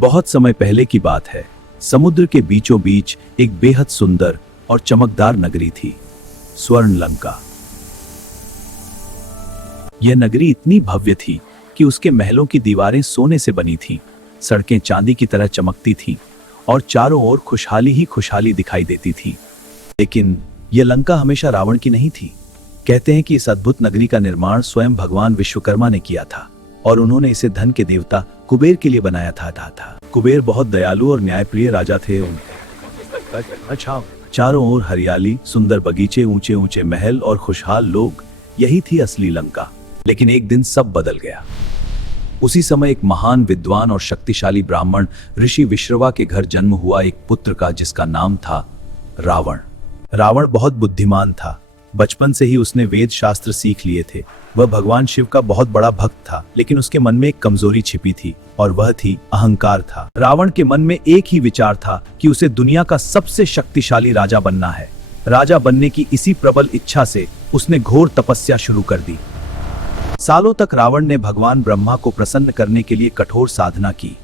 बहुत समय पहले की बात है। समुद्र के बीचों बीच एक बेहद सुंदर और चमकदार नगरी थी, स्वर्ण लंका। यह नगरी इतनी भव्य थी कि उसके महलों की दीवारें सोने से बनी थीं, सड़कें चांदी की तरह चमकती थीं और चारों ओर खुशहाली ही खुशहाली दिखाई देती थी। लेकिन यह लंका हमेशा रावण की नहीं थी। कहते हैं कि इस अद्भुत नगरी का निर्माण स्वयं भगवान विश्वकर्मा ने किया था और उन्होंने इसे धन के देवता कुबेर के लिए बनाया था। कुबेर बहुत दयालु और न्यायप्रिय राजा थे। चारों ओर हरियाली, सुंदर बगीचे, ऊंचे ऊंचे महल और खुशहाल लोग, यही थी असली लंका। लेकिन एक दिन सब बदल गया। उसी समय एक महान विद्वान और शक्तिशाली ब्राह्मण ऋषि विश्रवा के घर जन्म हुआ एक पुत्र का, जिसका नाम था रावण। रावण बहुत बुद्धिमान था। बचपन से ही उसने वेद शास्त्र सीख लिए थे। वह भगवान शिव का बहुत बड़ा भक्त था, लेकिन उसके मन में एक कमजोरी छिपी थी और वह थी अहंकार था। रावण के मन में एक ही विचार था कि उसे दुनिया का सबसे शक्तिशाली राजा बनना है। राजा बनने की इसी प्रबल इच्छा से उसने घोर तपस्या शुरू कर दी। सालों तक रावण ने भगवान ब्रह्मा को प्रसन्न करने के लिए कठोर साधना की।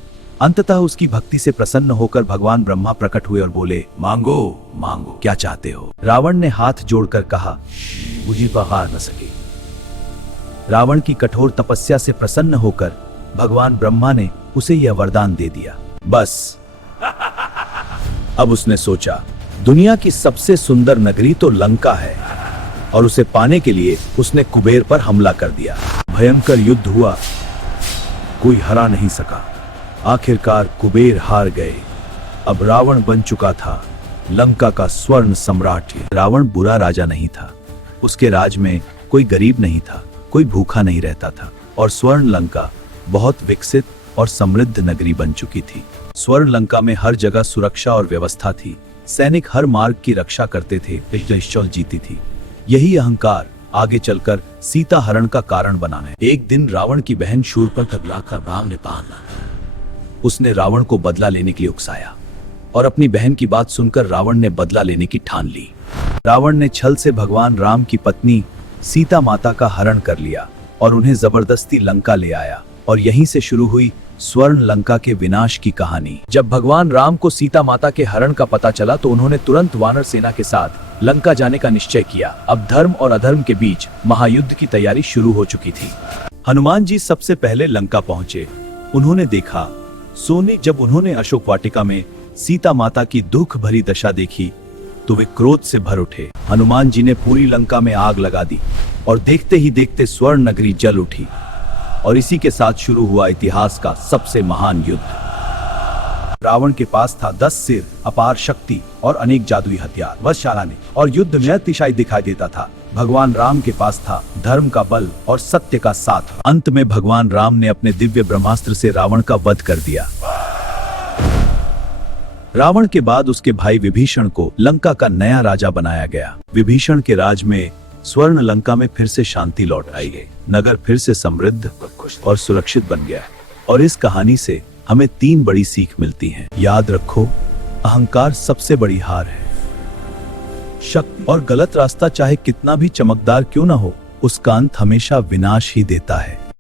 अंततः उसकी भक्ति से प्रसन्न होकर भगवान ब्रह्मा प्रकट हुए और बोले, मांगो मांगो, क्या चाहते हो? रावण ने हाथ जोड़कर कहा, मुझे हार न सके। रावण की कठोर तपस्या से प्रसन्न होकर भगवान ब्रह्मा ने उसे यह वरदान दे दिया। बस अब उसने सोचा, दुनिया की सबसे सुंदर नगरी तो लंका है और उसे पाने के लिए उसने कुबेर पर हमला कर दिया। भयंकर युद्ध हुआ, कोई हरा नहीं सका। आखिरकार कुबेर हार गए। अब रावण बन चुका था लंका का स्वर्ण सम्राट। रावण बुरा राजा नहीं था। उसके राज में कोई गरीब नहीं था, कोई भूखा नहीं रहता था और स्वर्ण लंका बहुत विकसित और समृद्ध नगरी बन चुकी थी। स्वर्ण लंका में हर जगह सुरक्षा और व्यवस्था थी। सैनिक हर मार्ग की रक्षा करते थे, निश्चल जीती थी। यही अहंकार आगे चलकर सीता हरण का कारण बना है। एक दिन रावण की बहन शूर्पणखा का भाव ने पाला। उसने रावण को बदला लेने के लिए उकसाया और अपनी बहन की बात सुनकर रावण ने बदला लेने की ठान ली। रावण ने छल से भगवान राम की पत्नी सीता माता का हरण कर लिया और उन्हें जबरदस्ती लंका ले आया और यहीं से शुरू हुई स्वर्ण लंका के विनाश की कहानी। जब भगवान राम को सीता माता के हरण का पता चला तो उन्होंने तुरंत वानर सेना के साथ लंका जाने का निश्चय किया। अब धर्म और अधर्म के बीच महायुद्ध की तैयारी शुरू हो चुकी थी। हनुमान जी सबसे पहले लंका पहुंचे। उन्होंने देखा सोने। जब उन्होंने अशोक वाटिका में सीता माता की दुख भरी दशा देखी तो वे क्रोध से भर उठे। हनुमान जी ने पूरी लंका में आग लगा दी और देखते ही देखते स्वर्ण नगरी जल उठी और इसी के साथ शुरू हुआ इतिहास का सबसे महान युद्ध। रावण के पास था 10 सिर, अपार शक्ति और अनेक जादुई हथियार। वह चालाने और युद्ध में अतिशय दिखाई देता था। भगवान राम के पास था धर्म का बल और सत्य का साथ। अंत में भगवान राम ने अपने दिव्य ब्रह्मास्त्र से रावण का वध कर दिया। रावण के बाद उसके भाई विभीषण को लंका का नया राजा बनाया गया। विभीषण के राज में स्वर्ण लंका में फिर से शांति लौट आई है। नगर फिर से समृद्ध और सुरक्षित बन गया। और इस कहानी से हमें 3 बड़ी सीख मिलती हैं। याद रखो, अहंकार सबसे बड़ी हार है। शक्ति और गलत रास्ता चाहे कितना भी चमकदार क्यों ना हो, उसका अंत हमेशा विनाश ही देता है।